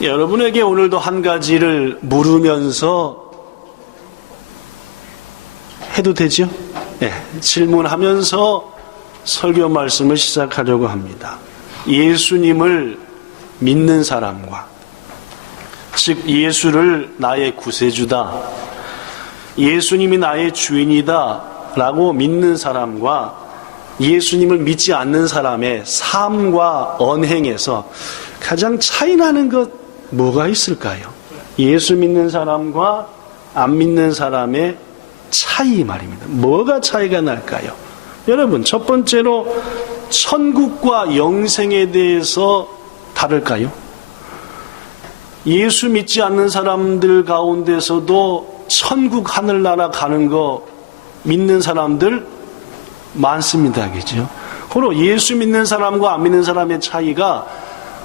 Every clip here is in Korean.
여러분에게 오늘도 한 가지를 물으면서 해도 되죠? 네, 질문하면서 설교 말씀을 시작하려고 합니다. 예수님을 믿는 사람과, 즉 예수를 나의 구세주다, 예수님이 나의 주인이다 라고 믿는 사람과 예수님을 믿지 않는 사람의 삶과 언행에서 가장 차이나는 것 뭐가 있을까요? 예수 믿는 사람과 안 믿는 사람의 차이 말입니다. 뭐가 차이가 날까요? 여러분, 첫 번째로 천국과 영생에 대해서 다를까요? 예수 믿지 않는 사람들 가운데서도 천국 하늘나라 가는 거 믿는 사람들 많습니다. 그죠? 그리고 예수 믿는 사람과 안 믿는 사람의 차이가,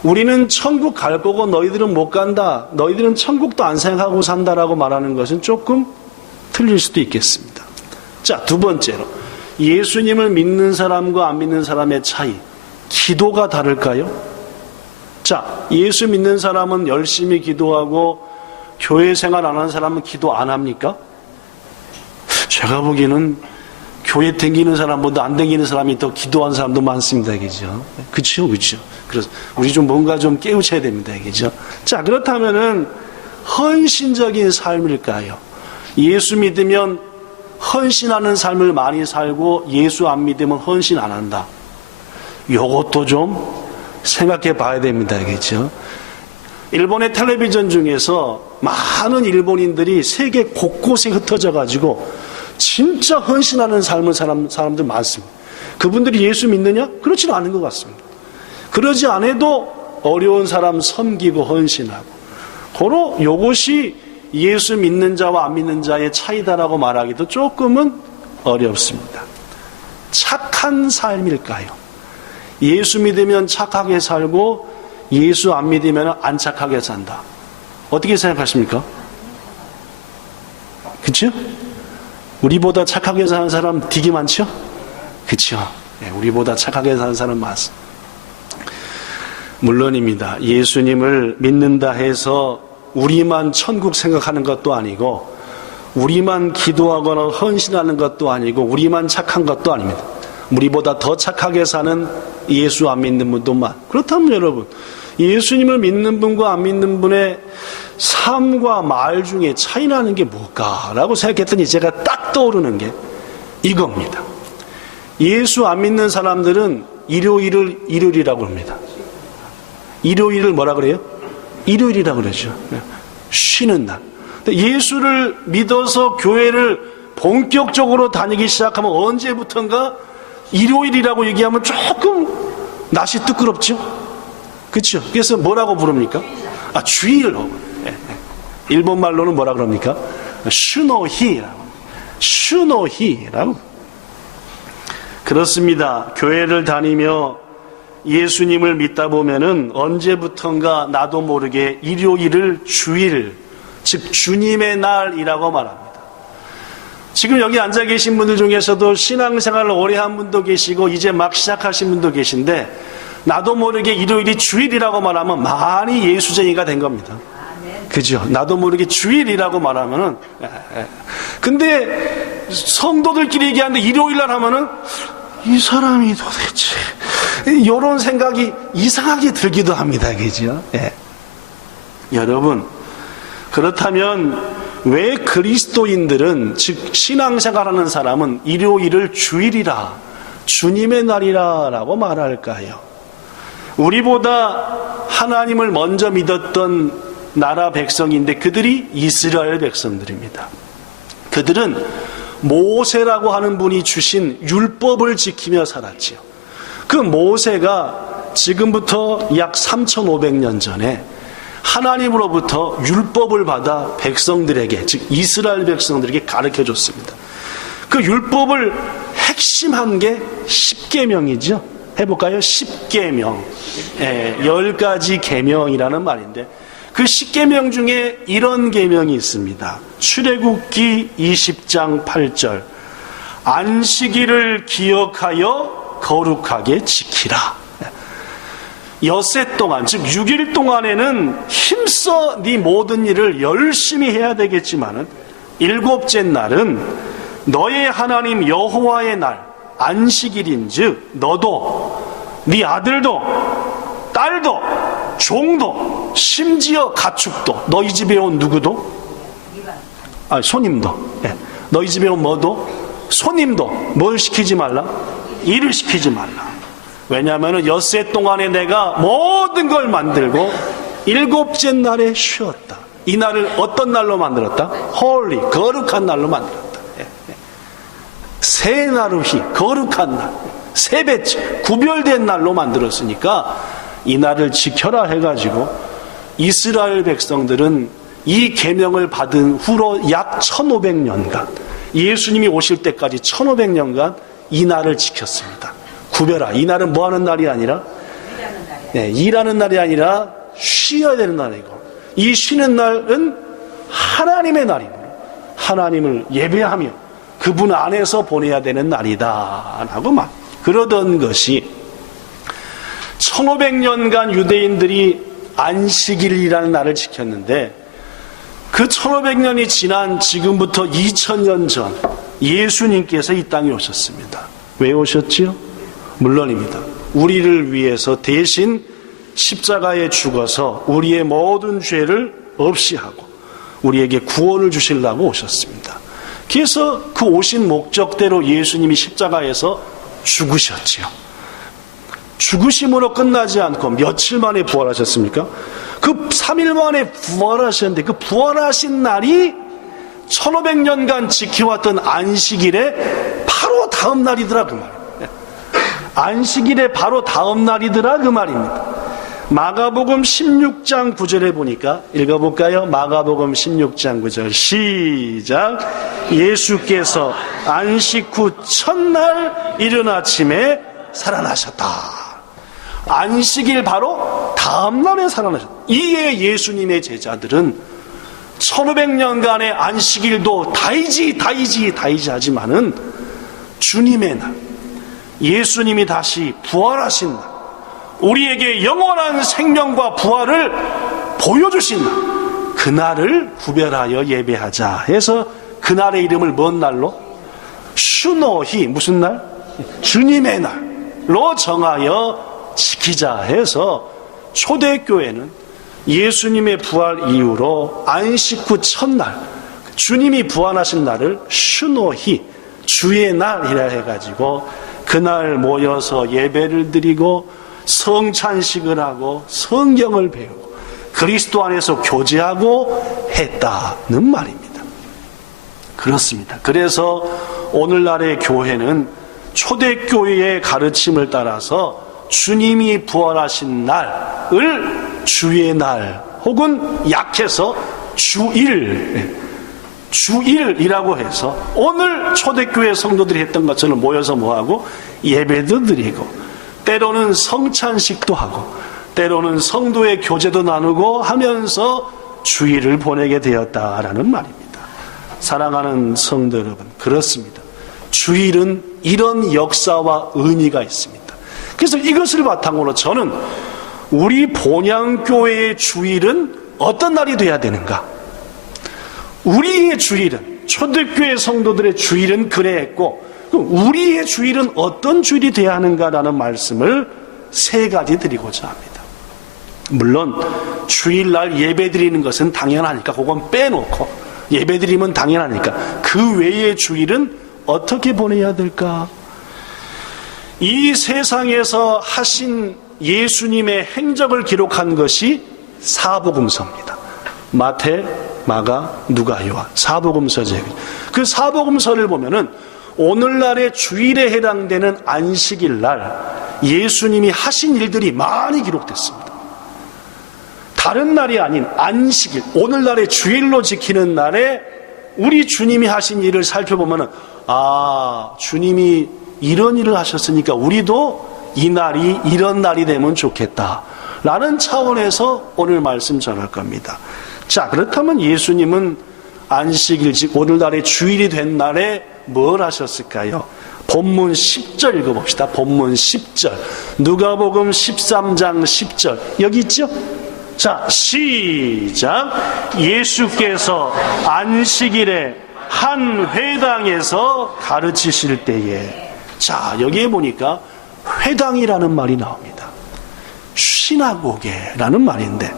우리는 천국 갈 거고 너희들은 못 간다, 너희들은 천국도 안 생각하고 산다라고 말하는 것은 조금 틀릴 수도 있겠습니다. 자, 두 번째로 예수님을 믿는 사람과 안 믿는 사람의 차이, 기도가 다를까요? 자, 예수 믿는 사람은 열심히 기도하고 교회 생활 안 하는 사람은 기도 안 합니까? 제가 보기에는 교회 댕기는 사람보다 안 댕기는 사람이 더 기도하는 사람도 많습니다. 그죠? 그렇죠, 그렇죠. 그래서 우리 좀 뭔가 좀 깨우쳐야 됩니다. 그죠? 자, 그렇다면은 헌신적인 삶일까요? 예수 믿으면 헌신하는 삶을 많이 살고 예수 안 믿으면 헌신 안 한다. 요것도 좀 생각해 봐야 됩니다. 그렇죠? 일본의 텔레비전 중에서 많은 일본인들이 세계 곳곳에 흩어져 가지고 진짜 헌신하는 삶을 사는 사람들 많습니다. 그분들이 예수 믿느냐? 그렇지는 않은 것 같습니다. 그러지 않아도 어려운 사람 섬기고 헌신하고, 고로 요것이 예수 믿는 자와 안 믿는 자의 차이다라고 말하기도 조금은 어렵습니다. 착한 삶일까요? 예수 믿으면 착하게 살고 예수 안 믿으면 안 착하게 산다. 어떻게 생각하십니까? 그렇죠? 우리보다 착하게 사는 사람 되게 많죠? 그렇죠? 네, 우리보다 착하게 사는 사람 많습니다. 물론입니다. 예수님을 믿는다 해서 우리만 천국 생각하는 것도 아니고, 우리만 기도하거나 헌신하는 것도 아니고, 우리만 착한 것도 아닙니다. 우리보다 더 착하게 사는 예수 안 믿는 분도 많. 그렇다면 여러분, 예수님을 믿는 분과 안 믿는 분의 삶과 말 중에 차이 나는 게 뭘까라고 생각했더니 제가 딱 떠오르는 게 이겁니다. 예수 안 믿는 사람들은 일요일을 일요일이라고 합니다. 일요일을 뭐라 그래요? 일요일이라고 그러죠. 쉬는 날. 예수를 믿어서 교회를 본격적으로 다니기 시작하면 언제부턴가 일요일이라고 얘기하면 조금 낯이 뜨끄럽죠? 그렇죠? 그래서 뭐라고 부릅니까? 주일로. 일본 말로는 뭐라 그럽니까? 슈노히라고. 슈노히라고. 그렇습니다. 교회를 다니며 예수님을 믿다 보면은 언제부턴가 나도 모르게 일요일을 주일, 즉 주님의 날이라고 말합니다. 지금 여기 앉아 계신 분들 중에서도 신앙생활을 오래 한 분도 계시고 이제 막 시작하신 분도 계신데, 나도 모르게 일요일이 주일이라고 말하면 많이 예수쟁이가 된 겁니다. 그죠? 나도 모르게 주일이라고 말하면은. 근데 성도들끼리 얘기하는데 일요일날 하면은 이 사람이 도대체, 이런 생각이 이상하게 들기도 합니다. 그죠? 예. 여러분, 그렇다면 왜 그리스도인들은, 즉 신앙생활하는 사람은 일요일을 주일이라, 주님의 날이라 라고 말할까요? 우리보다 하나님을 먼저 믿었던 나라 백성인데 그들이 이스라엘 백성들입니다. 그들은 모세라고 하는 분이 주신 율법을 지키며 살았지요. 그 모세가 지금부터 약 3,500년 전에 하나님으로부터 율법을 받아 백성들에게, 즉 이스라엘 백성들에게 가르쳐줬습니다. 그 율법을 핵심한 게 십계명이죠. 해볼까요? 십계명. 10가지 계명이라는 말인데, 그 십계명 중에 이런 계명이 있습니다. 출애굽기 20장 8절. 안식일을 기억하여 거룩하게 지키라. 엿새 동안, 즉 6일 동안에는 힘써 네 모든 일을 열심히 해야 되겠지만은 일곱째 날은 너의 하나님 여호와의 날 안식일인즉 너도 네 아들도 딸도 종도 심지어 가축도 너희 집에 온 누구도 손님도 너희 집에 온 뭐도 손님도 뭘 시키지 말라? 일을 시키지 말라. 왜냐하면 엿새 동안에 내가 모든 걸 만들고 일곱째 날에 쉬었다. 이 날을 어떤 날로 만들었다? 홀리, 거룩한 날로 만들었다. 새 나루히, 거룩한 날, 세 배째, 구별된 날로 만들었으니까 이 날을 지켜라 해가지고 이스라엘 백성들은 이 계명을 받은 후로 약 1500년간, 예수님이 오실 때까지 1500년간 이 날을 지켰습니다. 구별하. 이 날은 뭐 하는 날이 아니라? 일하는 날이 아니라 쉬어야 되는 날이고, 이 쉬는 날은 하나님의 날이고, 하나님을 예배하며 그분 안에서 보내야 되는 날이다 라고 말. 그러던 것이 1500년간 유대인들이 안식일이라는 날을 지켰는데, 그 1500년이 지난 지금부터 2000년 전 예수님께서 이 땅에 오셨습니다. 왜 오셨지요? 물론입니다. 우리를 위해서 대신 십자가에 죽어서 우리의 모든 죄를 없이 하고 우리에게 구원을 주시려고 오셨습니다. 그래서 그 오신 목적대로 예수님이 십자가에서 죽으셨지요. 죽으심으로 끝나지 않고 며칠 만에 부활하셨습니까? 그 3일 만에 부활하셨는데, 그 부활하신 날이 1500년간 지켜왔던 안식일의 바로 다음 날이더라 그 말이에요. 안식일의 바로 다음 날이더라 그 말입니다. 마가복음 16장 9절에 보니까 읽어볼까요? 마가복음 16장 9절 시작. 예수께서 안식 후 첫날 이른 아침에 살아나셨다. 안식일 바로 다음 날에 살아나셨다. 이에 예수님의 제자들은 1500년간의 안식일도 다이지 하지만은 주님의 날, 예수님이 다시 부활하신 날, 우리에게 영원한 생명과 부활을 보여주신 날, 그날을 구별하여 예배하자 해서 그날의 이름을 뭔 날로? 슈노히, 무슨 날? 주님의 날로 정하여 지키자 해서 초대교회는 예수님의 부활 이후로 안식 후 첫날, 주님이 부활하신 날을 슈노히, 주의 날이라 해가지고 그날 모여서 예배를 드리고 성찬식을 하고 성경을 배우고 그리스도 안에서 교제하고 했다는 말입니다. 그렇습니다. 그래서 오늘날의 교회는 초대교회의 가르침을 따라서 주님이 부활하신 날을 주의 날 혹은 약해서 주일이라고 해서 오늘 초대교회 성도들이 했던 것처럼 모여서 뭐하고 예배도 드리고 때로는 성찬식도 하고 때로는 성도의 교제도 나누고 하면서 주일을 보내게 되었다라는 말입니다. 사랑하는 성도 여러분, 그렇습니다. 주일은 이런 역사와 의미가 있습니다. 그래서 이것을 바탕으로 저는 우리 본향교회의 주일은 어떤 날이 돼야 되는가? 우리의 주일은, 초대교회 성도들의 주일은 그래했고 우리의 주일은 어떤 주일이 돼야 하는가라는 말씀을 세 가지 드리고자 합니다. 물론 주일날 예배 드리는 것은 당연하니까 그건 빼놓고 예배 드리면 당연하니까 그 외의 주일은 어떻게 보내야 될까? 이 세상에서 하신 예수님의 행적을 기록한 것이 사복음서입니다. 마태, 마가, 누가, 요한 사복음서죠. 그 사복음서를 보면은 오늘날의 주일에 해당되는 안식일 날 예수님이 하신 일들이 많이 기록됐습니다. 다른 날이 아닌 안식일, 오늘날의 주일로 지키는 날에 우리 주님이 하신 일을 살펴보면은 주님이 이런 일을 하셨으니까 우리도 이 날이 이런 날이 되면 좋겠다 라는 차원에서 오늘 말씀 전할 겁니다. 자, 그렇다면 예수님은 안식일, 즉 오늘날의 주일이 된 날에 뭘 하셨을까요? 본문 10절 읽어봅시다. 본문 10절. 누가복음 13장 10절. 여기 있죠? 자, 시작. 예수께서 안식일에 한 회당에서 가르치실 때에. 자, 여기에 보니까 회당이라는 말이 나옵니다. 시나고게라는 말인데,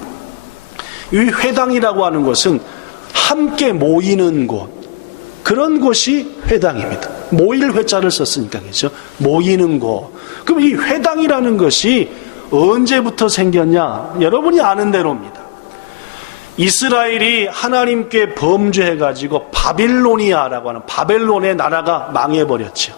이 회당이라고 하는 것은 함께 모이는 곳, 그런 곳이 회당입니다. 모일 회자를 썼으니까, 그렇죠? 모이는 곳. 그럼 이 회당이라는 것이 언제부터 생겼냐? 여러분이 아는 대로입니다. 이스라엘이 하나님께 범죄해가지고 바빌로니아라고 하는 바벨론의 나라가 망해버렸죠.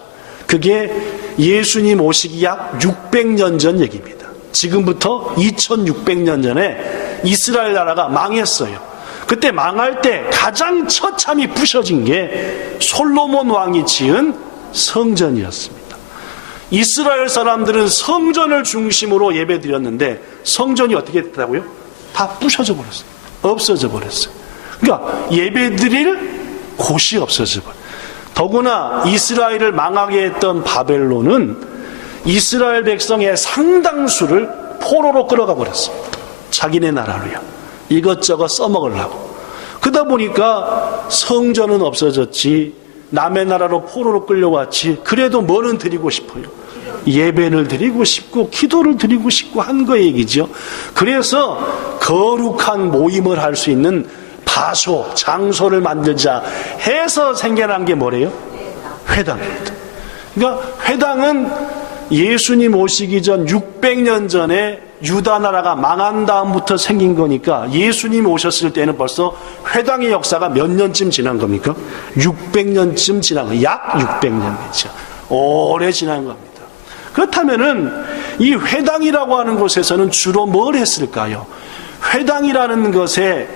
그게 예수님 오시기 약 600년 전 얘기입니다. 지금부터 2600년 전에 이스라엘 나라가 망했어요. 그때 망할 때 가장 처참히 부셔진 게 솔로몬 왕이 지은 성전이었습니다. 이스라엘 사람들은 성전을 중심으로 예배드렸는데 성전이 어떻게 됐다고요? 다 부셔져 버렸어요. 없어져 버렸어요. 그러니까 예배드릴 곳이 없어져 버렸어요. 더구나 이스라엘을 망하게 했던 바벨론은 이스라엘 백성의 상당수를 포로로 끌어가 버렸습니다. 자기네 나라로요. 이것저것 써먹으려고. 그러다 보니까 성전은 없어졌지, 남의 나라로 포로로 끌려왔지. 그래도 뭐는 드리고 싶어요? 예배를 드리고 싶고 기도를 드리고 싶고 한 거 얘기죠. 그래서 거룩한 모임을 할 수 있는 바소, 장소를 만들자 해서 생겨난 게 뭐래요? 회당입니다. 그러니까 회당은 예수님 오시기 전 600년 전에 유다 나라가 망한 다음부터 생긴 거니까 예수님 오셨을 때는 벌써 회당의 역사가 몇 년쯤 지난 겁니까? 600년쯤 지난 거예요. 약 600년이죠. 오래 지난 겁니다. 그렇다면은 이 회당이라고 하는 곳에서는 주로 뭘 했을까요? 회당이라는 것의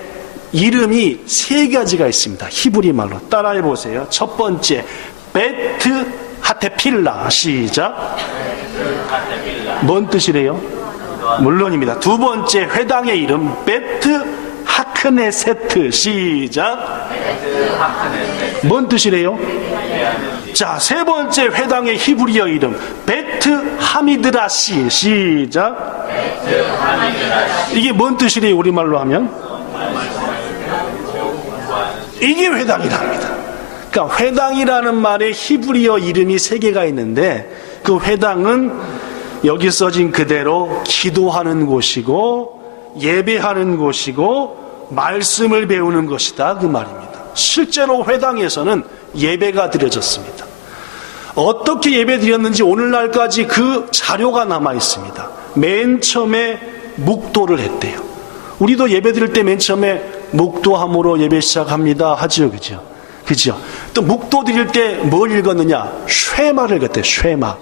이름이 세 가지가 있습니다. 히브리 말로 따라해 보세요. 첫 번째, 베트 하테필라. 시작. 뭔 뜻이래요? 물론입니다. 두 번째 회당의 이름 베트 하크네세트. 시작. 뭔 뜻이래요? 자, 세 번째 회당의 히브리어 이름 베트 하미드라시. 시작. 이게 뭔 뜻이래요? 우리말로 하면 이게 회당이랍니다. 그러니까 회당이라는 말에 히브리어 이름이 세 개가 있는데 그 회당은 여기 써진 그대로 기도하는 곳이고 예배하는 곳이고 말씀을 배우는 것이다, 그 말입니다. 실제로 회당에서는 예배가 드려졌습니다. 어떻게 예배 드렸는지 오늘날까지 그 자료가 남아 있습니다. 맨 처음에 묵도를 했대요. 우리도 예배 드릴 때 맨 처음에 묵도함으로 예배 시작합니다 하죠, 그죠? 그죠? 또 묵도 드릴 때 뭘 읽었느냐? 쉐마를 읽었대요. 쉐마.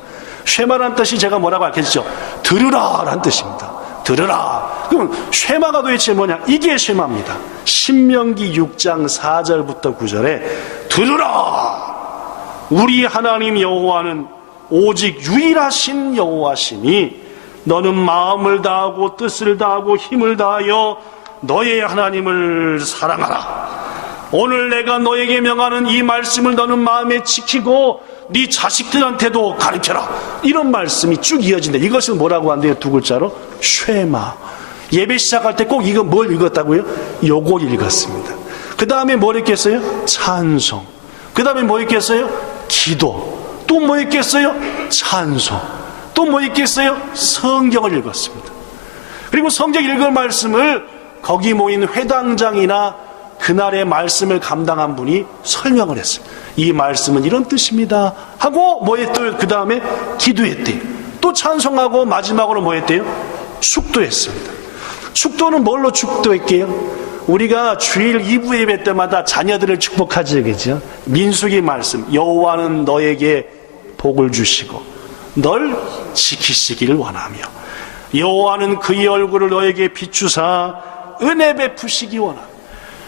쉐마라는 뜻이 제가 뭐라고 알겠죠? 들으라 라는 뜻입니다. 들으라. 그럼 쉐마가 도대체 뭐냐? 이게 쉐마입니다. 신명기 6장 4절부터 9절에 들으라. 우리 하나님 여호와는 오직 유일하신 여호와시니 너는 마음을 다하고 뜻을 다하고 힘을 다하여 너의 하나님을 사랑하라. 오늘 내가 너에게 명하는 이 말씀을 너는 마음에 지키고 네 자식들한테도 가르쳐라. 이런 말씀이 쭉 이어진다. 이것을 뭐라고 한대요? 두 글자로 쉐마. 예배 시작할 때 꼭 이거 뭘 읽었다고요? 요거 읽었습니다. 그 다음에 뭘 읽겠어요? 찬송. 그 다음에 뭐 읽겠어요? 기도. 또 뭐 읽겠어요? 찬송. 또 뭐 읽겠어요? 성경을 읽었습니다. 그리고 성경 읽은 말씀을 거기 모인 회당장이나 그날의 말씀을 감당한 분이 설명을 했어요. 이 말씀은 이런 뜻입니다 하고 뭐 했대요? 그 다음에 기도했대요. 또 찬송하고 마지막으로 뭐 했대요? 축도했습니다. 축도는 뭘로 축도했게요? 우리가 주일 2부 예배 때마다 자녀들을 축복하지, 그죠? 민수기 말씀, 여호와는 너에게 복을 주시고 널 지키시기를 원하며 여호와는 그의 얼굴을 너에게 비추사 은혜 베푸시기 원하며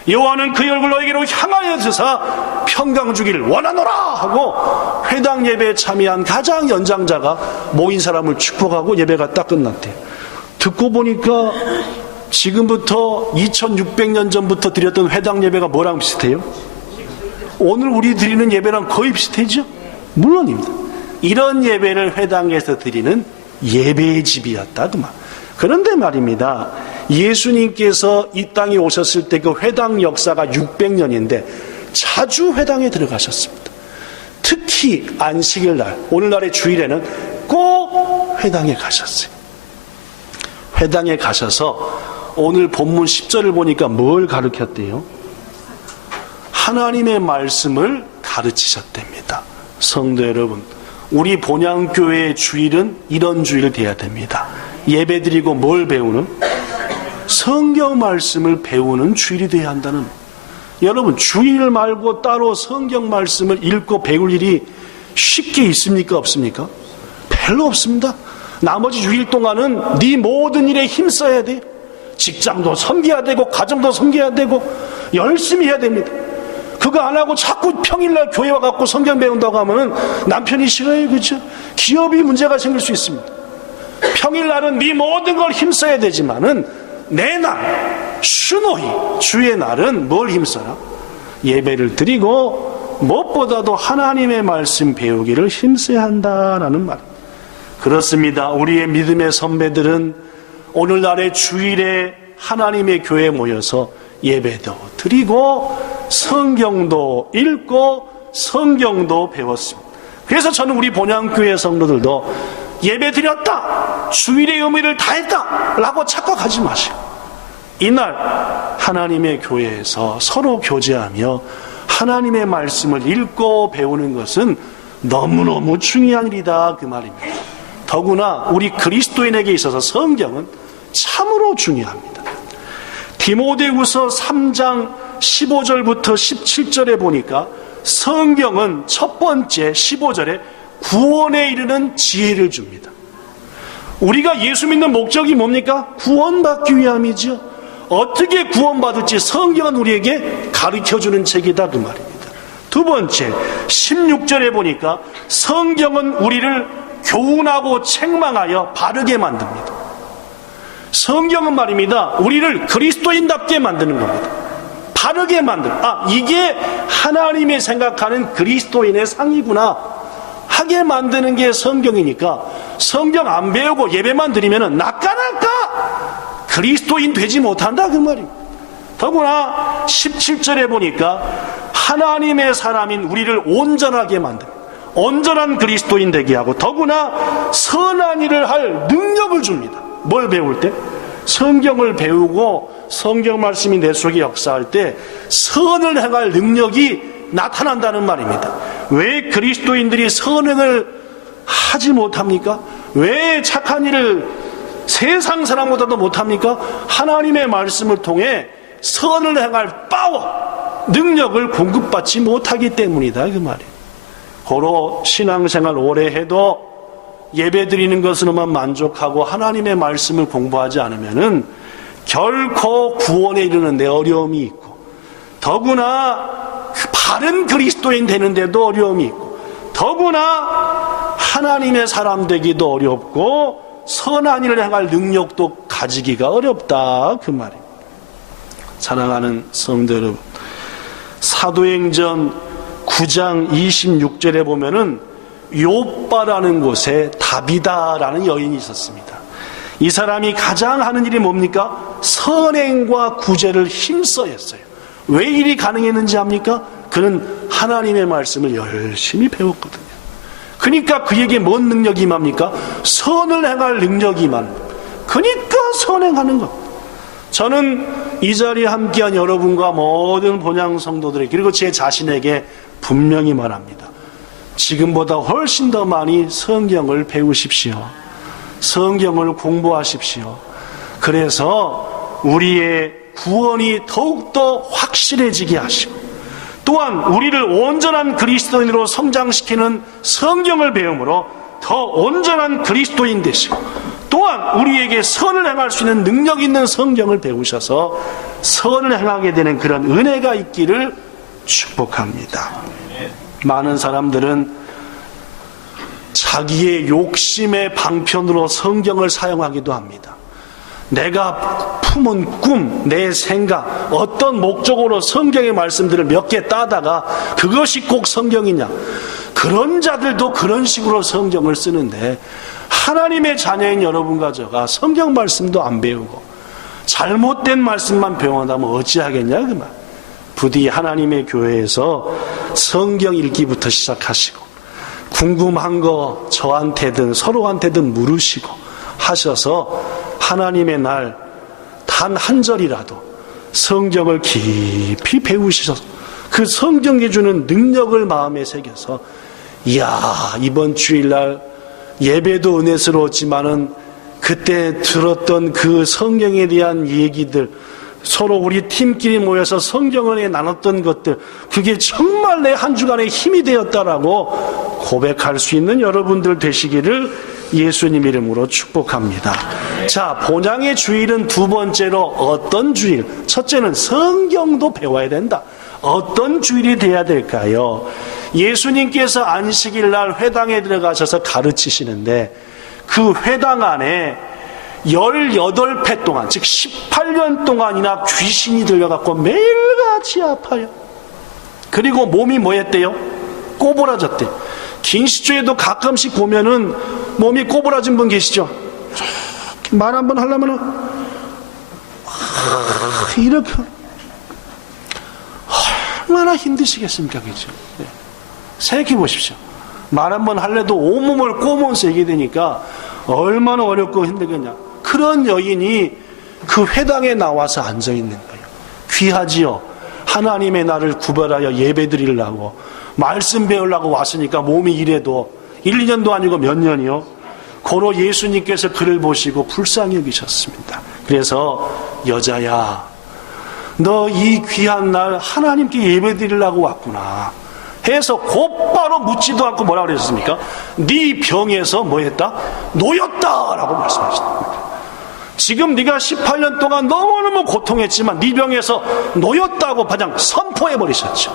여호와는 그의 얼굴 너에게로 향하여 드사 평강 주기를 원하노라 하고 회당 예배에 참여한 가장 연장자가 모인 사람을 축복하고 예배가 딱 끝났대요. 듣고 보니까 지금부터 2600년 전부터 드렸던 회당 예배가 뭐랑 비슷해요? 오늘 우리 드리는 예배랑 거의 비슷하죠? 물론입니다. 이런 예배를 회당에서 드리는 예배의 집이었다 그 말. 그런데 말입니다, 예수님께서 이 땅에 오셨을 때 그 회당 역사가 600년인데 자주 회당에 들어가셨습니다. 특히 안식일 날, 오늘날의 주일에는 꼭 회당에 가셨어요. 회당에 가셔서 오늘 본문 10절을 보니까 뭘 가르쳤대요? 하나님의 말씀을 가르치셨답니다. 성도 여러분, 우리 본향교회의 주일은 이런 주일 돼야 됩니다. 예배드리고 뭘 배우는? 성경 말씀을 배우는 주일이 돼야 한다는. 여러분, 주일 말고 따로 성경 말씀을 읽고 배울 일이 쉽게 있습니까? 없습니까? 별로 없습니다. 나머지 주일 동안은 네 모든 일에 힘써야 돼. 직장도 섬겨야 되고 가정도 섬겨야 되고 열심히 해야 됩니다. 그거 안 하고 자꾸 평일날 교회 와갖고 성경 배운다고 하면은 남편이 싫어요. 그렇죠? 기업이 문제가 생길 수 있습니다. 평일날은 네 모든 걸 힘써야 되지만은 내 날, 슈노이, 주의 날은 뭘 힘써라? 예배를 드리고 무엇보다도 하나님의 말씀 배우기를 힘써야 한다라는 말입니다. 그렇습니다. 우리의 믿음의 선배들은 오늘날의 주일에 하나님의 교회에 모여서 예배도 드리고 성경도 읽고 성경도 배웠습니다. 그래서 저는 우리 본향교회 성도들도 예배 드렸다, 주일의 의미를 다했다 라고 착각하지 마시고 이날 하나님의 교회에서 서로 교제하며 하나님의 말씀을 읽고 배우는 것은 너무너무 중요한 일이다 그 말입니다. 더구나 우리 그리스도인에게 있어서 성경은 참으로 중요합니다. 디모데후서 3장 15절부터 17절에 보니까 성경은 첫 번째 15절에 구원에 이르는 지혜를 줍니다. 우리가 예수 믿는 목적이 뭡니까? 구원받기 위함이죠. 어떻게 구원받을지 성경은 우리에게 가르쳐주는 책이다 그 말입니다. 두 번째 16절에 보니까 성경은 우리를 교훈하고 책망하여 바르게 만듭니다. 성경은 말입니다, 우리를 그리스도인답게 만드는 겁니다. 바르게 만드는, 이게 하나님이 생각하는 그리스도인의 상이구나 하게 만드는 게 성경이니까 성경 안 배우고 예배만 드리면 나까나까 그리스도인 되지 못한다 그 말입니다. 더구나 17절에 보니까 하나님의 사람인 우리를 온전하게 만듭니다. 온전한 그리스도인 되게 하고 더구나 선한 일을 할 능력을 줍니다. 뭘 배울 때? 성경을 배우고 성경 말씀이 내 속에 역사할 때 선을 행할 능력이 나타난다는 말입니다. 왜 그리스도인들이 선행을 하지 못합니까? 왜 착한 일을 세상 사람보다도 못합니까? 하나님의 말씀을 통해 선을 행할 파워, 능력을 공급받지 못하기 때문이다 그 말이에요. 고로 신앙생활 오래 해도 예배 드리는 것으로만 만족하고 하나님의 말씀을 공부하지 않으면은 결코 구원에 이르는 데 어려움이 있고 더구나 바른 그리스도인 되는데도 어려움이 있고 더구나 하나님의 사람 되기도 어렵고 선한 일을 행할 능력도 가지기가 어렵다 그 말입니다. 사랑하는 성도 여러분, 사도행전 9장 26절에 보면은 욥바라는 곳에 다비다라는 여인이 있었습니다. 이 사람이 가장 하는 일이 뭡니까? 선행과 구제를 힘써 했어요. 왜 일이 가능했는지 압니까? 그는 하나님의 말씀을 열심히 배웠거든요. 그러니까 그에게 뭔 능력이 임합니까? 선을 행할 능력이 임합니다. 그러니까 선행하는 것. 저는 이 자리에 함께한 여러분과 모든 본향 성도들에게 그리고 제 자신에게 분명히 말합니다. 지금보다 훨씬 더 많이 성경을 배우십시오. 성경을 공부하십시오. 그래서 우리의 구원이 더욱더 확실해지게 하시고 또한 우리를 온전한 그리스도인으로 성장시키는 성경을 배움으로 더 온전한 그리스도인 되시고 또한 우리에게 선을 행할 수 있는 능력 있는 성경을 배우셔서 선을 행하게 되는 그런 은혜가 있기를 축복합니다. 많은 사람들은 자기의 욕심의 방편으로 성경을 사용하기도 합니다. 내가 품은 꿈, 내 생각, 어떤 목적으로 성경의 말씀들을 몇 개 따다가 그것이 꼭 성경이냐? 그런 자들도 그런 식으로 성경을 쓰는데 하나님의 자녀인 여러분과 저가 성경 말씀도 안 배우고 잘못된 말씀만 배워온다면 어찌하겠냐 그 말. 부디 하나님의 교회에서 성경 읽기부터 시작하시고 궁금한 거 저한테든 서로한테든 물으시고 하셔서 하나님의 날 단 한 절이라도 성경을 깊이 배우셔서 그 성경이 주는 능력을 마음에 새겨서 이야 이번 주일날 예배도 은혜스러웠지만은 그때 들었던 그 성경에 대한 얘기들 서로 우리 팀끼리 모여서 성경을 나눴던 것들 그게 정말 내 한 주간의 힘이 되었다라고 고백할 수 있는 여러분들 되시기를 예수님 이름으로 축복합니다. 자, 본향의 주일은 두 번째로 어떤 주일? 첫째는 성경도 배워야 된다. 어떤 주일이 돼야 될까요? 예수님께서 안식일 날 회당에 들어가셔서 가르치시는데 그 회당 안에 18회 동안 즉 18년 동안이나 귀신이 들려갖고 매일같이 아파요. 그리고 몸이 뭐였대요? 꼬부라졌대요. 긴 시주에도 가끔씩 보면은 몸이 꼬부라진 분 계시죠? 말 한번 하려면은 이렇게 얼마나 힘드시겠습니까? 그죠? 네. 생각해 보십시오. 말 한번 할래도 온몸을 꼬면서 얘기해 되니까 얼마나 어렵고 힘들겠냐. 그런 여인이 그 회당에 나와서 앉아있는 거예요. 귀하지요. 하나님의 날을 구별하여 예배 드리려고 말씀 배우려고 왔으니까 몸이 이래도 1, 2년도 아니고 몇 년이요. 고로 예수님께서 그를 보시고 불쌍히 여기셨습니다. 그래서 여자야 너 이 귀한 날 하나님께 예배 드리려고 왔구나 해서 곧바로 묻지도 않고 뭐라고 그랬습니까? 네 병에서 뭐 했다? 놓였다라고 말씀하셨습니다. 지금 네가 18년 동안 너무너무 고통했지만 네 병에서 놓였다고 그냥 선포해 버리셨죠.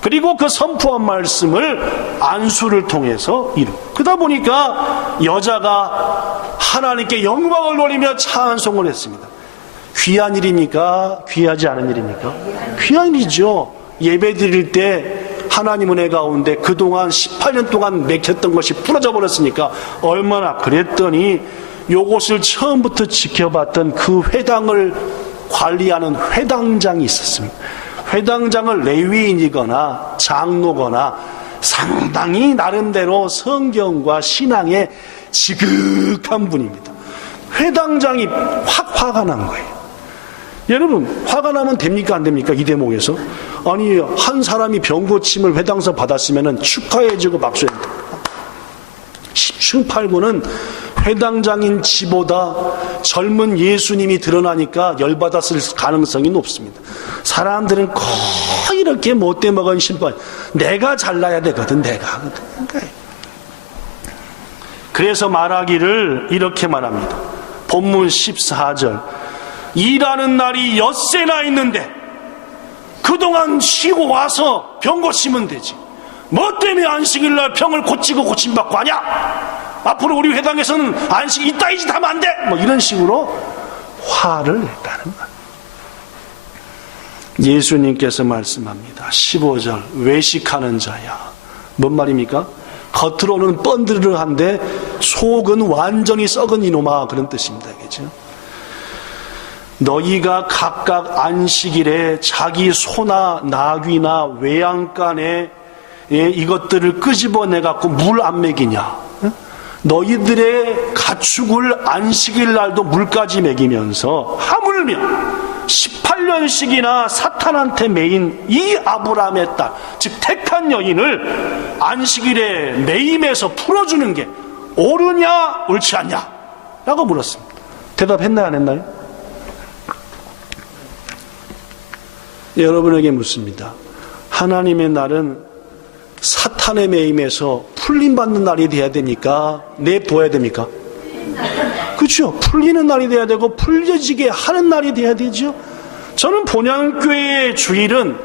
그리고 그 선포한 말씀을 안수를 통해서 그러다 보니까 여자가 하나님께 영광을 돌리며 찬송을 했습니다. 귀한 일입니까? 귀하지 않은 일입니까? 귀한 일이죠. 예배 드릴 때 하나님 은혜 가운데 그동안 18년 동안 맥혔던 것이 부러져 버렸으니까 얼마나 그랬더니 요것을 처음부터 지켜봤던 그 회당을 관리하는 회당장이 있었습니다. 회당장을 레위인이거나 장로거나 상당히 나름대로 성경과 신앙에 지극한 분입니다. 회당장이 확 화가 난 거예요. 여러분 화가 나면 됩니까 안 됩니까? 이 대목에서 아니 한 사람이 병 고침을 회당에서 받았으면 축하해주고 박수해야 됩니다. 10층 8구는 회당장인 지보다 젊은 예수님이 드러나니까 열받았을 가능성이 높습니다. 사람들은 거의 이렇게 못돼 먹은 심판 내가 잘나야 되거든 내가. 그래서 말하기를 이렇게 말합니다. 본문 14절 일하는 날이 엿새나 있는데 그동안 쉬고 와서 병 고치면 되지 뭐 때문에 안식일 날 병을 고치고 고침받고 하냐? 앞으로 우리 회당에서는 안식 이따위 짓 하면 안 돼! 뭐 이런 식으로 화를 냈다는 거예요. 예수님께서 말씀합니다. 15절 외식하는 자야. 뭔 말입니까? 겉으로는 뻔드르르한데 속은 완전히 썩은 이놈아 그런 뜻입니다. 그죠? 너희가 각각 안식일에 자기 소나 나귀나 외양간에 이것들을 끄집어내갖고 물 안 먹이냐? 너희들의 가축을 안식일 날도 물까지 먹이면서 하물며 18년씩이나 사탄한테 매인 이 아브라함의 딸, 즉 택한 여인을 안식일에 매임해서 풀어주는 게 옳으냐 옳지 않냐? 라고 물었습니다. 대답했나요 안 했나요? 여러분에게 묻습니다. 하나님의 날은 사탄의 매임에서 풀림받는 날이 돼야 됩니까? 내보아야 됩니까? 그렇죠. 풀리는 날이 돼야 되고 풀려지게 하는 날이 돼야 되죠. 저는 본향교회의 주일은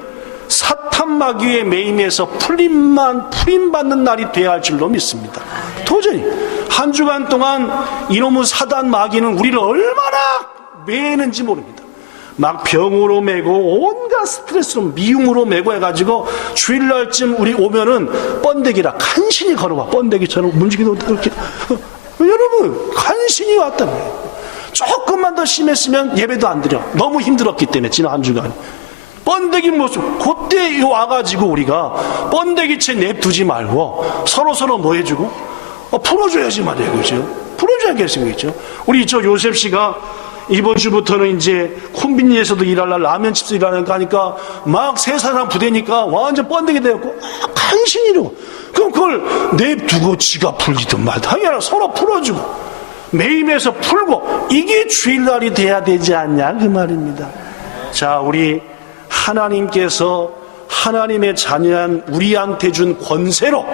사탄 마귀의 매임에서 풀림받는 날이 돼야 할 줄로 믿습니다. 도저히 한 주간 동안 이놈의 사단 마귀는 우리를 얼마나 매는지 모릅니다. 막 병으로 메고 온갖 스트레스로 미움으로 메고 해가지고 주일날쯤 우리 오면은 번데기라 간신히 걸어와. 번데기처럼 문지기도 이렇게. 여러분 간신히 왔단 말이에요. 조금만 더 심했으면 예배도 안 드려. 너무 힘들었기 때문에 지난 한 주간. 번데기 모습 그때 와가지고 우리가 번데기채 냅두지 말고 서로 뭐 해주고 풀어줘야지 말이에요. 그죠? 풀어줘야겠습니까? 우리 저 요셉 씨가 이번 주부터는 이제 콤비니에서도 일하려 라면집도 일하니까 하니까 막 세 사람 부대니까 완전 번데기 되었고 간신히 이러고 그럼 그걸 냅두고 지가 풀리든 말든 하기 아니라 서로 풀어주고 매임에서 풀고 이게 주일날이 돼야 되지 않냐 그 말입니다. 자, 우리 하나님께서 하나님의 자녀한 우리한테 준 권세로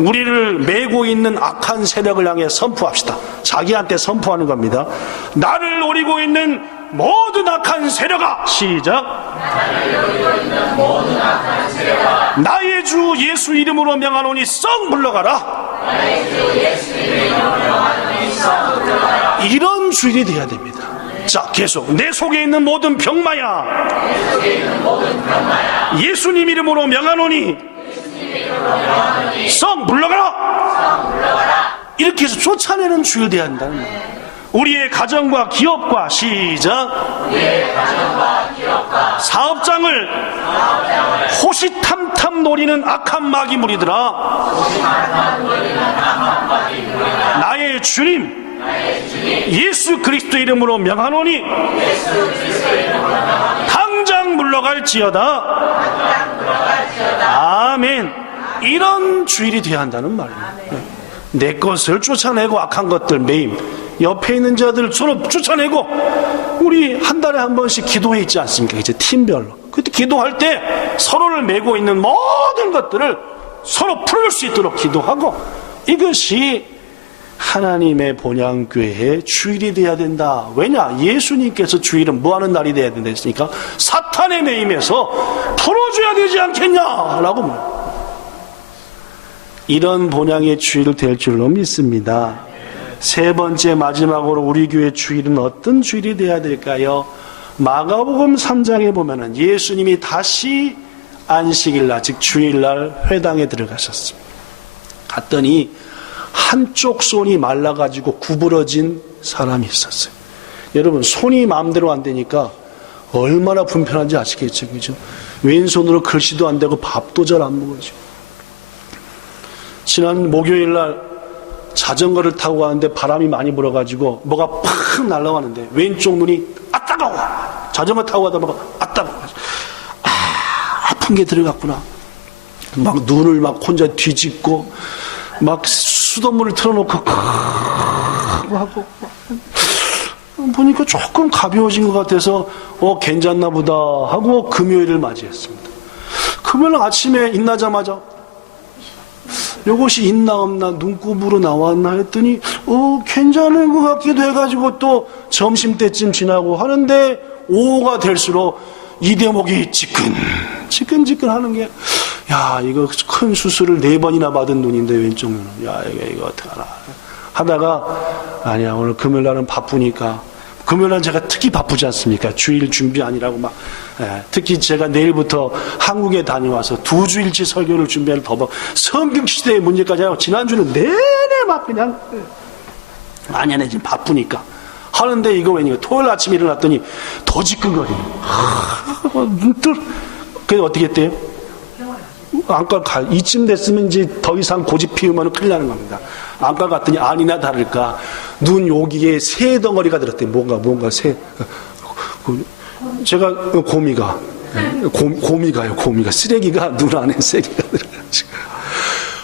우리를 메고 있는 악한 세력을 향해 선포합시다. 자기한테 선포하는 겁니다. 나를 노리고 있는 모든 악한 세력아, 시작. 나를 노리고 있는 모든 악한 세력아, 나의 주 예수 이름으로 명하노니 썩 물러가라. 나의 주 예수 이름으로 명하노니 썩 물러가라. 이런 주일이 돼야 됩니다. 자, 계속 내 속에 있는 모든 병마야, 내 속에 있는 모든 병마야, 예수님 이름으로 명하노니 썩 물러가라. 이렇게 해서 쫓아내는 주일 돼야 한다는 거예요. 우리의 가정과 기업과 시작. 우리의 가정과 기업과 사업장을 호시탐탐 노리는 악한 마귀 무리들아, 나의 주님 예수 그리스도 이름으로 명하노니 당장 물러갈지어다. 아멘. 이런 주일이 되어야 한다는 말입니다. 내 것을 쫓아내고 악한 것들 매임 옆에 있는 자들 서로 쫓아내고 우리 한 달에 한 번씩 기도회 있지 않습니까? 이제 팀별로 그때 기도할 때 서로를 메고 있는 모든 것들을 서로 풀을 수 있도록 기도하고 이것이 하나님의 본향교회의 주일이 돼야 된다. 왜냐? 예수님께서 주일은 뭐하는 날이 돼야 된다 했으니까 사탄의 매임에서 풀어줘야 되지 않겠냐라고 말합니다. 이런 본향의 주일 될 줄로 믿습니다. 세 번째 마지막으로 우리 교회 주일은 어떤 주일이 돼야 될까요? 마가복음 3장에 보면은 예수님이 다시 안식일날 즉 주일날 회당에 들어가셨습니다. 갔더니 한쪽 손이 말라가지고 구부러진 사람이 있었어요. 여러분 손이 마음대로 안 되니까 얼마나 불편한지 아시겠죠? 그죠? 왼손으로 글씨도 안 되고 밥도 잘 안 먹어지고. 지난 목요일날 자전거를 타고 가는데 바람이 많이 불어가지고 뭐가 팍 날아가는데 왼쪽 눈이 따가워. 자전거 타고 가다 뭐가 따가워. 아픈 게 들어갔구나. 막 눈을 막 혼자 뒤집고 막 수돗물을 틀어놓고 하고 보니까 조금 가벼워진 것 같아서 괜찮나 보다 하고 금요일을 맞이했습니다. 금요일 아침에 일어나자마자 이것이 있나 없나 눈곱으로 나왔나 했더니 괜찮은 것 같기도 해가지고 또 점심때쯤 지나고 하는데 오후가 될수록 이 대목이 지끈지끈 하는 게 야 이거 큰 수술을 4번이나 받은 눈인데 왼쪽 눈은 야 이거 어떡하나 하다가 아니야 오늘 금요일날은 바쁘니까 금요일날은 제가 특히 바쁘지 않습니까? 주일 준비 아니라고 막 특히 제가 내일부터 한국에 다녀와서 2주일치 설교를 준비할 더 성경시대의 문제까지 하고 지난주는 내내 막 그냥 아니야 지금 바쁘니까 하는데 이거 왜냐 토요일 아침에 일어났더니 더 지끈거리네. 그래서 어떻게 했대요? 안과 이쯤 됐으면 이제 더 이상 고집 피우면 큰일 나는 겁니다. 안과 갔더니 아니나 다를까 눈 여기에 새 덩어리가 들었대. 뭔가 새 제가 고미가요. 쓰레기가 눈 안에 쓰레기가 들어가지고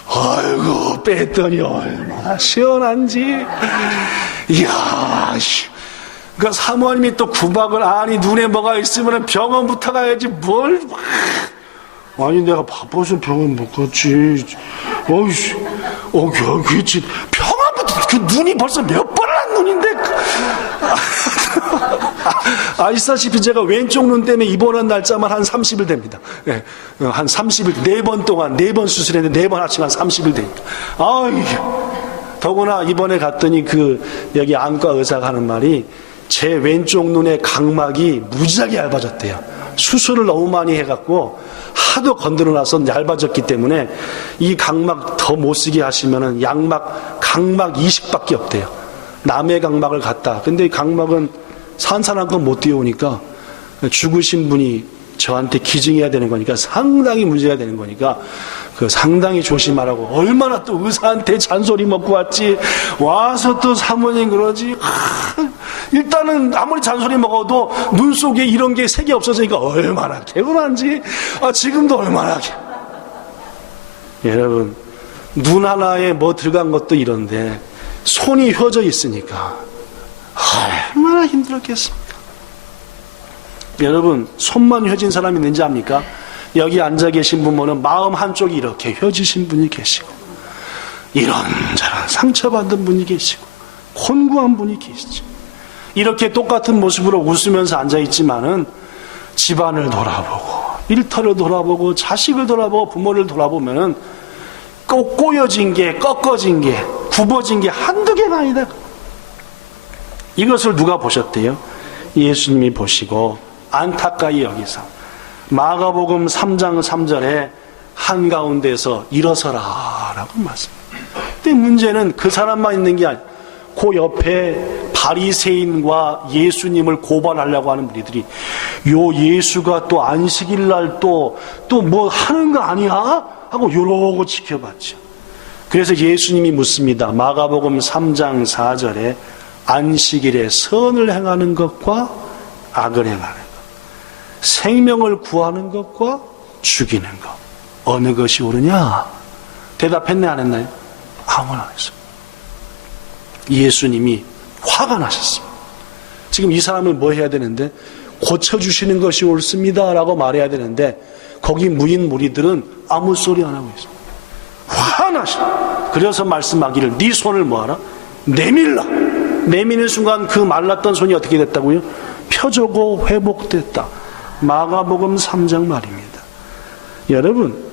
아이고 뺐더니 얼마나 시원한지. 이야 그러니까 사모님이 또 구박을 아니 눈에 뭐가 있으면 병원부터 가야지 뭘 아니 내가 바빠서 병원 못 갔지. 어이씨 그렇지 병원부터 그 눈이 벌써 몇 번을 한 눈인데 아시다시피 제가 왼쪽 눈 때문에 입원한 날짜만 한 30일 됩니다. 네, 한 30일 4번 동안 4번 수술했는데 4번 합치면 한 30일 되니까 더구나 이번에 갔더니 여기 안과 의사가 하는 말이 제 왼쪽 눈의 각막이 무지하게 얇아졌대요. 수술을 너무 많이 해갖고 하도 건드려놔서 얇아졌기 때문에 이 각막 더 못쓰게 하시면은 각막 이식밖에 없대요. 남의 각막을 갖다. 근데 이 각막은 산산한껏 못 띄우니까 죽으신 분이 저한테 기증해야 되는 거니까 상당히 문제가 되는 거니까 상당히 조심하라고. 얼마나 또 의사한테 잔소리 먹고 왔지. 와서 또 사모님 그러지. 일단은 아무리 잔소리 먹어도 눈 속에 이런 게 색이 없어지니까 얼마나 개운한지. 지금도 얼마나 여러분, 눈 하나에 뭐 들어간 것도 이런데 손이 휘어져 있으니까 얼마나 힘들었겠습니까? 여러분, 손만 휘어진 사람이 있는지 압니까? 여기 앉아 계신 분 보면 마음 한쪽이 이렇게 휘어지신 분이 계시고, 이런저런 상처받은 분이 계시고, 곤고한 분이 계시죠. 이렇게 똑같은 모습으로 웃으면서 앉아있지만은 집안을 돌아보고, 일터를 돌아보고, 자식을 돌아보고, 부모를 돌아보면은 꼭 꼬여진 게, 꺾어진 게, 굽어진 게 한두 개가 아니다. 이것을 누가 보셨대요? 예수님이 보시고 안타까이 여기서 마가복음 3장 3절에 한가운데서 일어서라 라고 말씀합니다. 근데 문제는 그 사람만 있는 게 아니에요. 그 옆에 바리새인과 예수님을 고발하려고 하는 무리들이 요 예수가 또 안식일 날 또 뭐 하는 거 아니야? 하고 이러고 지켜봤죠. 그래서 예수님이 묻습니다. 마가복음 3장 4절에 안식일에 선을 행하는 것과 악을 행하는 것, 생명을 구하는 것과 죽이는 것, 어느 것이 옳으냐? 대답했네, 안 했나요? 아무나 안 했어요. 예수님이 화가 나셨습니다. 지금 이 사람을 뭐 해야 되는데? 고쳐주시는 것이 옳습니다 라고 말해야 되는데 거기 무인 무리들은 아무 소리 안 하고 있습니다. 화나셔. 그래서 말씀하기를 네 손을 뭐하라? 내밀라. 내미는 순간 그 말랐던 손이 어떻게 됐다고요? 펴지고 회복됐다. 마가복음 3장 말입니다. 여러분,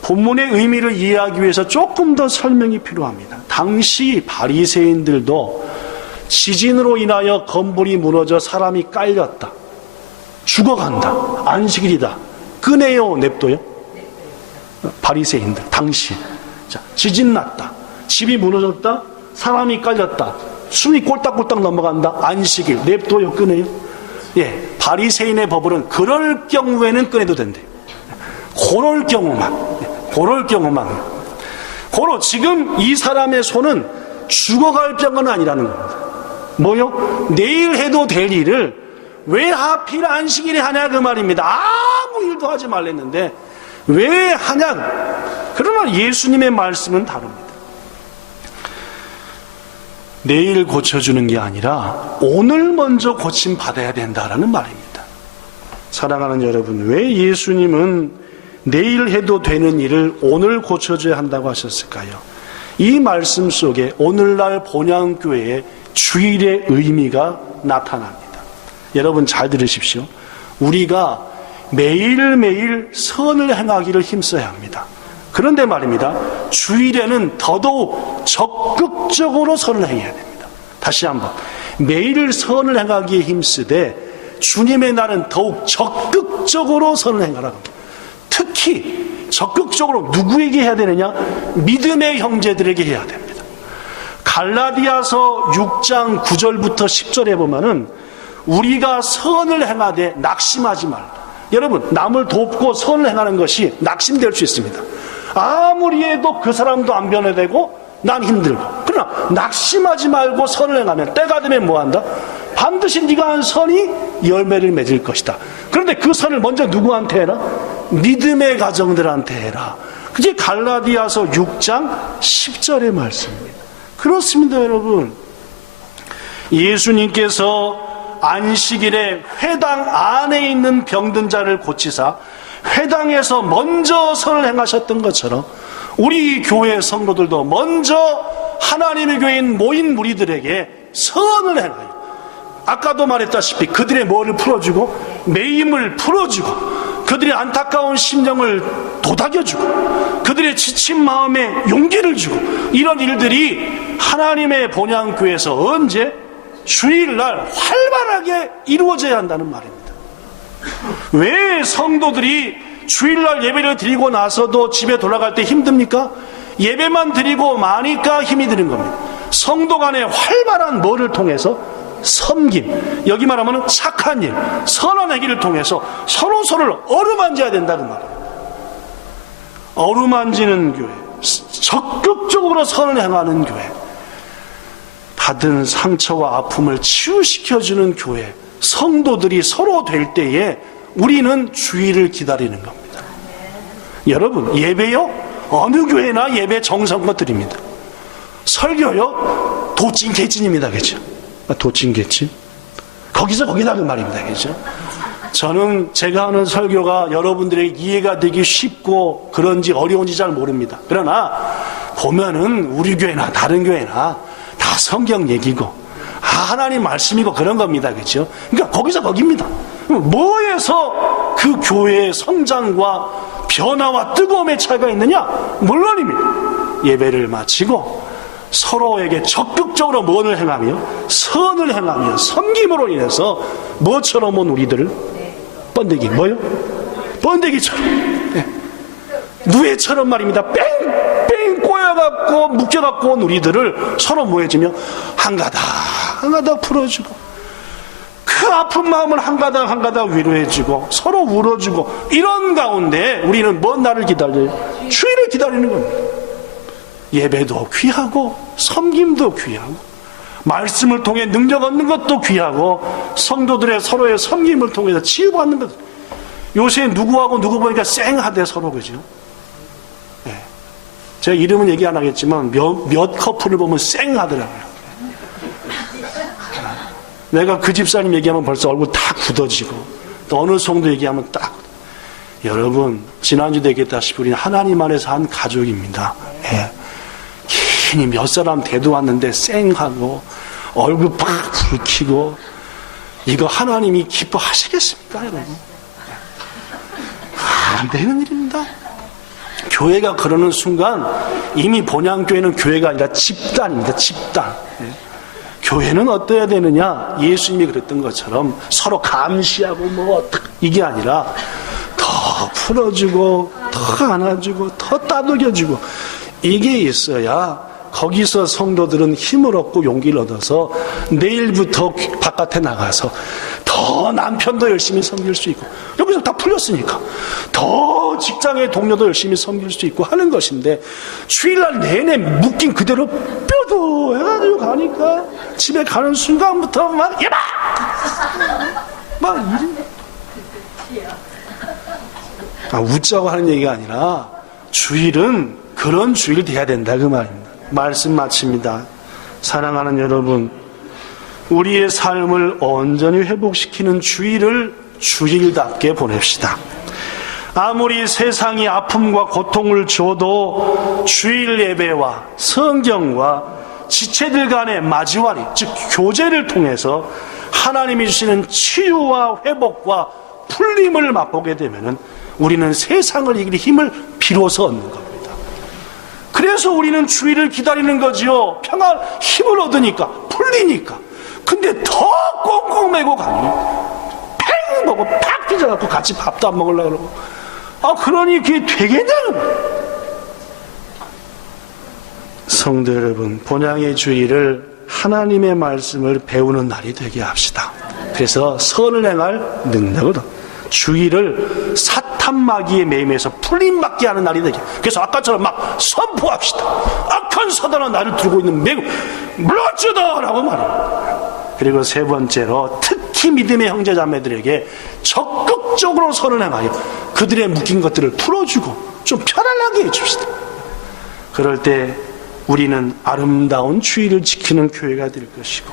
본문의 의미를 이해하기 위해서 조금 더 설명이 필요합니다. 당시 바리새인들도 지진으로 인하여 건물이 무너져 사람이 깔렸다, 죽어간다, 안식일이다, 끄내요, 냅둬요? 바리새인들 당시. 자, 지진 났다, 집이 무너졌다, 사람이 깔렸다, 숨이 꼴딱꼴딱 넘어간다, 안식일 냅둬요, 끄내요? 예, 바리새인의 법은 그럴 경우에는 끄내도 된대. 그럴 경우만. 고로 지금 이 사람의 손은 죽어갈 병은 아니라는 겁니다. 뭐요? 내일 해도 될 일을 왜 하필 안식일에 하냐 그 말입니다. 아무 일도 하지 말랬는데 왜 하냐? 그러나 예수님의 말씀은 다릅니다. 내일 고쳐주는 게 아니라 오늘 먼저 고침 받아야 된다라는 말입니다. 사랑하는 여러분, 왜 예수님은 내일 해도 되는 일을 오늘 고쳐줘야 한다고 하셨을까요? 이 말씀 속에 오늘날 본향교회의 주일의 의미가 나타납니다. 여러분 잘 들으십시오. 우리가 매일매일 선을 행하기를 힘써야 합니다. 그런데 말입니다, 주일에는 더더욱 적극적으로 선을 행해야 됩니다. 다시 한번, 매일 선을 행하기에 힘쓰되 주님의 날은 더욱 적극적으로 선을 행하라고 합니다. 특히 적극적으로 누구에게 해야 되느냐? 믿음의 형제들에게 해야 됩니다. 갈라디아서 6장 9절부터 10절에 보면은 우리가 선을 행하되 낙심하지 말라. 여러분, 남을 돕고 선을 행하는 것이 낙심될 수 있습니다. 아무리 해도 그 사람도 안 변화되고 난 힘들고. 그러나 낙심하지 말고 선을 행하면 때가 되면 뭐한다? 반드시 네가 한 선이 열매를 맺을 것이다. 그런데 그 선을 먼저 누구한테 해라? 믿음의 가정들한테 해라. 그게 갈라디아서 6장 10절의 말씀입니다. 그렇습니다, 여러분. 예수님께서 안식일에 회당 안에 있는 병든 자를 고치사 회당에서 먼저 선을 행하셨던 것처럼 우리 교회 성도들도 먼저 하나님의 교회인 모인 무리들에게 선을 행하여, 아까도 말했다시피 그들의 뭐를 풀어주고 매임을 풀어주고 그들의 안타까운 심령을 도닥여주고 그들의 지친 마음에 용기를 주고, 이런 일들이 하나님의 본향교회에서 언제? 주일날 활발하게 이루어져야 한다는 말입니다. 왜 성도들이 주일날 예배를 드리고 나서도 집에 돌아갈 때 힘듭니까? 예배만 드리고 마니까 힘이 드는 겁니다. 성도 간의 활발한 뭐를 통해서? 섬김, 여기 말하면 착한 일, 선한 행위를 통해서 서로서로를 어루만져야 된다는 말이에요. 어루만지는 교회, 적극적으로 선을 행하는 교회, 받은 상처와 아픔을 치유시켜주는 교회, 성도들이 서로 될 때에 우리는 주일을 기다리는 겁니다. 여러분, 예배요? 어느 교회나 예배 정성껏 드립니다. 설교요? 도찐개찐입니다. 그죠? 도찐개찐? 거기서 거기다 그 말입니다. 그죠? 저는 제가 하는 설교가 여러분들에게 이해가 되기 쉽고 그런지 어려운지 잘 모릅니다. 그러나 보면은 우리 교회나 다른 교회나 다 성경 얘기고 하나님 말씀이고 그런 겁니다. 그죠? 그러니까 거기서 거기입니다. 뭐에서 그 교회의 성장과 변화와 뜨거움의 차이가 있느냐? 물론입니다. 예배를 마치고 서로에게 적극적으로 무엇을 행하며 선을 행하며 섬김으로 인해서 뭐처럼은 우리들을 번데기 뭐요? 번데기처럼 네. 누에처럼 말입니다. 뺑뺑 꼬여갖고 묶여갖고 온 우리들을 서로 모여지며 한 가닥 풀어주고 그 아픈 마음을 한 가닥 위로해주고 서로 울어주고 이런 가운데 우리는 먼 날을 기다려요. 주일을 기다리는 겁니다. 예배도 귀하고 섬김도 귀하고 말씀을 통해 능력 얻는 것도 귀하고 성도들의 서로의 섬김을 통해서 치유받는 것. 요새 누구하고 누구 보니까 쌩하대 서로. 그죠? 네. 제가 이름은 얘기 안 하겠지만 몇 커플을 보면 쌩하더라고요. 내가 그 집사님 얘기하면 벌써 얼굴 다 굳어지고 또 어느 성도 얘기하면 딱. 여러분, 지난주도 얘기했다시피 우리는 하나님 안에서 한 가족입니다. 네. 괜히 몇 사람 대도왔는데 쌩하고 얼굴 팍 붉히고 이거 하나님이 기뻐하시겠습니까? 여러분? 안 되는 일입니다. 교회가 그러는 순간 이미 본향교회는 교회가 아니라 집단입니다. 집단. 교회는 어떠해야 되느냐? 예수님이 그랬던 것처럼 서로 감시하고 뭐 이게 아니라 더 풀어주고 더 안아주고 더 따돌려주고 이게 있어야 거기서 성도들은 힘을 얻고 용기를 얻어서 내일부터 바깥에 나가서 더 남편도 열심히 섬길 수 있고 여기서 다 풀렸으니까 더 직장의 동료도 열심히 섬길 수 있고 하는 것인데 주일날 내내 묶인 그대로 뼈도 해가지고 가니까 집에 가는 순간부터 막 예봐! 막 웃자고 하는 얘기가 아니라 주일은 그런 주일 돼야 된다 그 말입니다. 말씀 마칩니다. 사랑하는 여러분, 우리의 삶을 온전히 회복시키는 주일을 주일답게 보냅시다. 아무리 세상이 아픔과 고통을 줘도 주일 예배와 성경과 지체들 간의 마주와리, 즉 교제를 통해서 하나님이 주시는 치유와 회복과 풀림을 맛보게 되면 우리는 세상을 이길 힘을 비로소 얻는 겁니다. 그래서 우리는 주일을 기다리는 거지요. 평안 힘을 얻으니까 풀리니까. 근데 더 꽁꽁 매고 가니 팽 먹고 팍 삐져갖고 같이 밥도 안 먹으려고 그러고 그러니 그게 되겠냐는 거예요. 성도 여러분, 본향의 주일을 하나님의 말씀을 배우는 날이 되게 합시다. 그래서 선을 행할 능력을 주일을 사탄 마귀의 매임에서 풀림받게 하는 날이 되게. 그래서 아까처럼 막 선포합시다. 악한 사단은 나를 들고 있는 매우 물러주다라고 말합니다. 그리고 세 번째로 특히 믿음의 형제 자매들에게 적극적으로 선을 행하여 그들의 묶인 것들을 풀어주고 좀 편안하게 해줍시다. 그럴 때 우리는 아름다운 주일을 지키는 교회가 될 것이고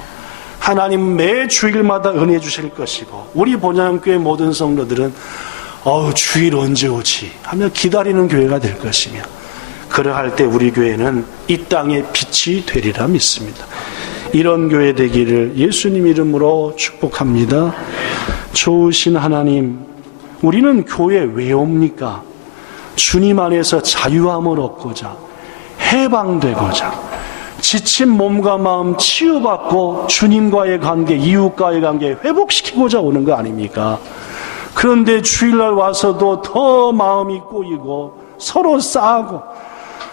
하나님 매 주일마다 은혜 주실 것이고 우리 본향교회 모든 성도들은 주일 언제 오지 하며 기다리는 교회가 될 것이며 그러할 때 우리 교회는 이 땅의 빛이 되리라 믿습니다. 이런 교회 되기를 예수님 이름으로 축복합니다. 좋으신 하나님, 우리는 교회 왜 옵니까? 주님 안에서 자유함을 얻고자, 해방되고자, 지친 몸과 마음 치유받고 주님과의 관계, 이웃과의 관계 회복시키고자 오는 거 아닙니까? 그런데 주일날 와서도 더 마음이 꼬이고 서로 싸우고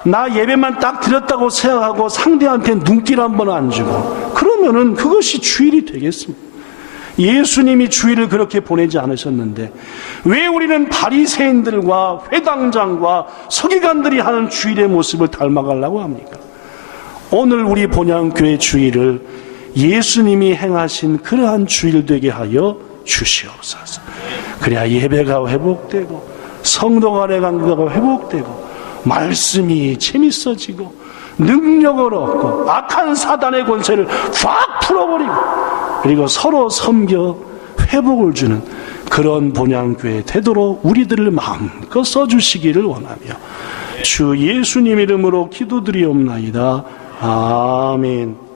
나 예배만 딱 드렸다고 생각하고 상대한테 눈길 한번 안 주고 그러면은 그것이 주일이 되겠습니까? 예수님이 주일을 그렇게 보내지 않으셨는데 왜 우리는 바리새인들과 회당장과 서기관들이 하는 주일의 모습을 닮아가려고 합니까? 오늘 우리 본향교회 주일을 예수님이 행하신 그러한 주일 되게 하여 주시옵소서. 그래야 예배가 회복되고 성도 간의 관계가 회복되고 말씀이 재밌어지고 능력을 얻고 악한 사단의 권세를 확 풀어버리고 그리고 서로 섬겨 회복을 주는 그런 본향교회 되도록 우리들을 마음껏 써주시기를 원하며 주 예수님 이름으로 기도드리옵나이다. 아멘.